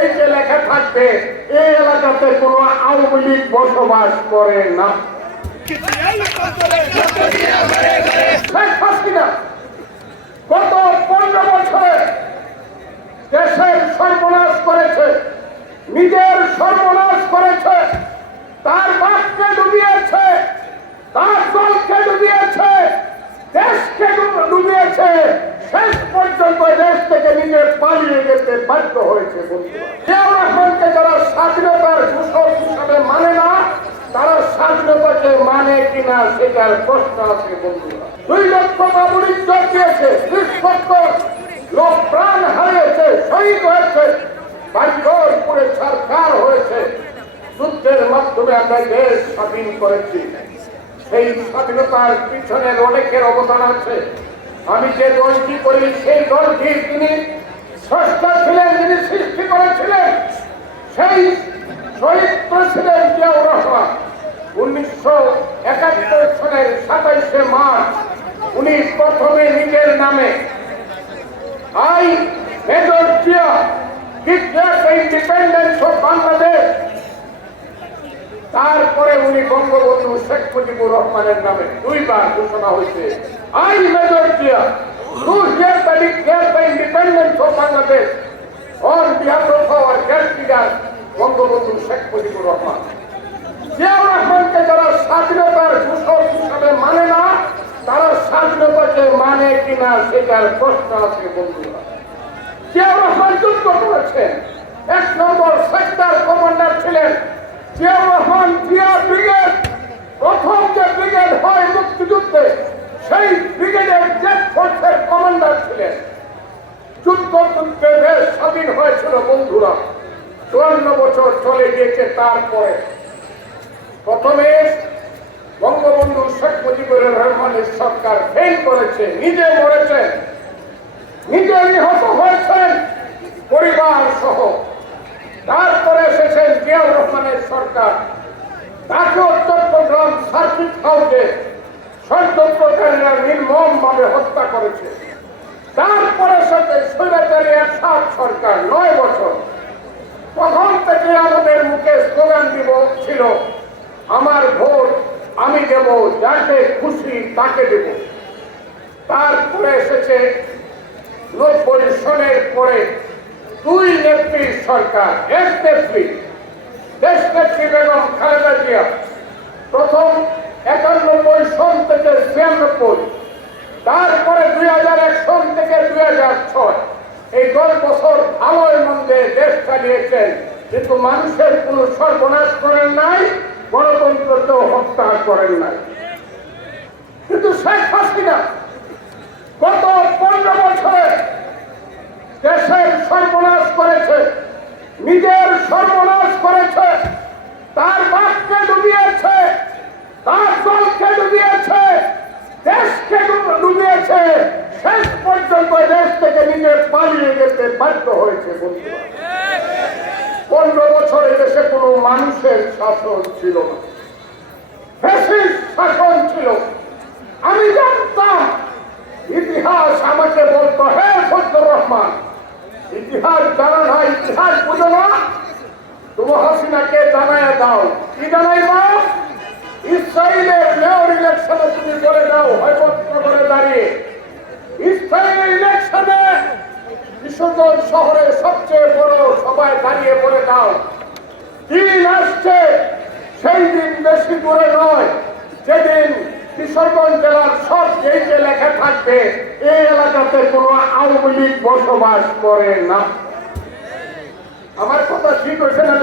এই যে লেখা থাকবে এই এলাকাতে কোনো আওয়ামী লীগ বসবাস করে না। শেখ হাসিনা গত 15 বছরে দেশের সর্বনাশ করেছে, নিজের সর্বনাশ করেছে, তার বাপকে ডুবিয়েছে, তার দলকে ডুবিয়েছে, দেশকে ডুবিয়েছে, শেষ পর্যন্ত দেশ থেকে নিজে পালিয়ে যেতে বাধ্য হয়েছে। জিয়াউর রহমানকে যারা স্বাধীনতার ঘোষক হিসাবে মানে না, তারা স্বাধীনতাকে মানে কিনা সেটার প্রশ্ন আছে বন্ধুরা। 2 লক্ষ বাবুর ইজ্জত দিয়েছে, 30 লক্ষ লোক প্রাণ হারিয়েছে, শহীদ হয়েছে, বাড়িঘর পুড়ে ছারখার হয়েছে। যুদ্ধের মাধ্যমে আমরা দেশ স্বাধীন করেছি। সেই স্বাধীনতার পিছনের অনেকের অবদান আছে। আমি যে দলটি করি সেই দলটি তিনি স্রষ্টা ছিলেন, যিনি সৃষ্টি করেছিলেন। সেই শহীদ প্রেসিডেন্ট জিয়াউর রহমান 1971 সালের 27শে মার্চ উনি প্রথমে নিজের নামে I Major Zia declare the independence of Bangladesh, তারপরে উনি বঙ্গবন্ধু শেখ মুজিবুর রহমানের নামে 2 বার ঘোষণা হয়েছে I Major Zia to hereby declare the independence of Bangladesh on behalf of our great leader Bangabandhu Sheikh Mujibur Rahman. Ziaur রহমানকে যারা স্বাধীনতার ঘোষক হিসাবে মানে না, তারা স্বাধীনতাকে মানে কিনা সেটার প্রশ্ন আছে বন্ধুরা। জিয়াউর রহমান যুদ্ধ করেছেন, 1 নম্বর সেক্টর কমান্ডার ছিলেন। জিয়াউর রহমান জিয়া ব্রিগেড, প্রথম যে ব্রিগেড হয় মুক্তিযুদ্ধে, সেই ব্রিগেডের জেট ফোর্সের কমান্ডার ছিলেন। যুদ্ধে দেশ স্বাধীন হয়েছিল বন্ধুরা, 54 বছর চলে গিয়েছে। তারপরে প্রথমে বঙ্গবন্ধু শেখ মুজিবুর রহমানের সরকার ফেল করেছে, নিজে মরেছেন, নিজে নিহত হয়েছেন পরিবার সহ। তারপরে এসেছেন জিয়াউর রহমানের সরকার, তাকে চট্টগ্রাম সার্কিট হাউসে ষড়যন্ত্রকারীরা নির্মমভাবে হত্যা করেছে। তারপরে সাথে স্বৈরাচারী এরশাদ সরকার 9 বছর, তখন থেকে আমাদের মুখে স্লোগান ছিল আমার ভোট আমি দেব, যাকে খুশি তাকে দেব। তারপরে এসেছে 90 সনের পরে 2 নেত্রীর সরকার, 1 নেত্রী দেশ নেত্রী বেগম খালেদা জিয়া, প্রথম 91 সন থেকে 96, তারপরে 2001 সন থেকে 2006, এই 10 বছর ভালোই মন্দে দেশ চালিয়েছেন, কিন্তু মানুষের কোনো সর্বনাশ করেন নাই, গণতন্ত্রকেও হত্যা করেন নাই। কিন্তু শেখ হাসিনা গত 15 বছরে দেশের সর্বনাশ করেছে, নিজের সর্বনাশ করেছে, তার বাপকে ডুবিয়েছে, তার দলকে ডুবিয়েছে, দেশকে ডুবিয়েছে, শেষ পর্যন্ত দেশ থেকে নিজে পালিয়ে যেতে বাধ্য হয়েছে বন্ধুরা। 15 বছর দেশে কোনো মানুষের শাসন ছিল না, ফ্যাসিস্ট শাসন ছিল। আমি জানতাম, ইতিহাস আমাকে বলতো, হে ফজলুর রহমান, ইতিহাস জানা না, ইতিহাস বুঝো না, তুমি হাসিনাকে জানায় দাও। কি জানাই দাও? ইসরায়েলের মেয়র ইলেকশনে তুমি বলে দাও, হয়বত্নগরে দাঁড়িয়ে ইসরায়েলের ইলেকশনে কিশোরগঞ্জ শহরে সবচেয়ে বড় সবাই দাঁড়িয়ে বলে দাও, দিন আসছে, সেই দিন বেশি দূরে নয়, যেদিন কিশোরগঞ্জ জেলার সব গেইটে লেখা থাকবে এই এলাকাতে কোনো আওয়ামী লীগ বসবাস করে না। আমার কথা ঠিক হয়েছে না?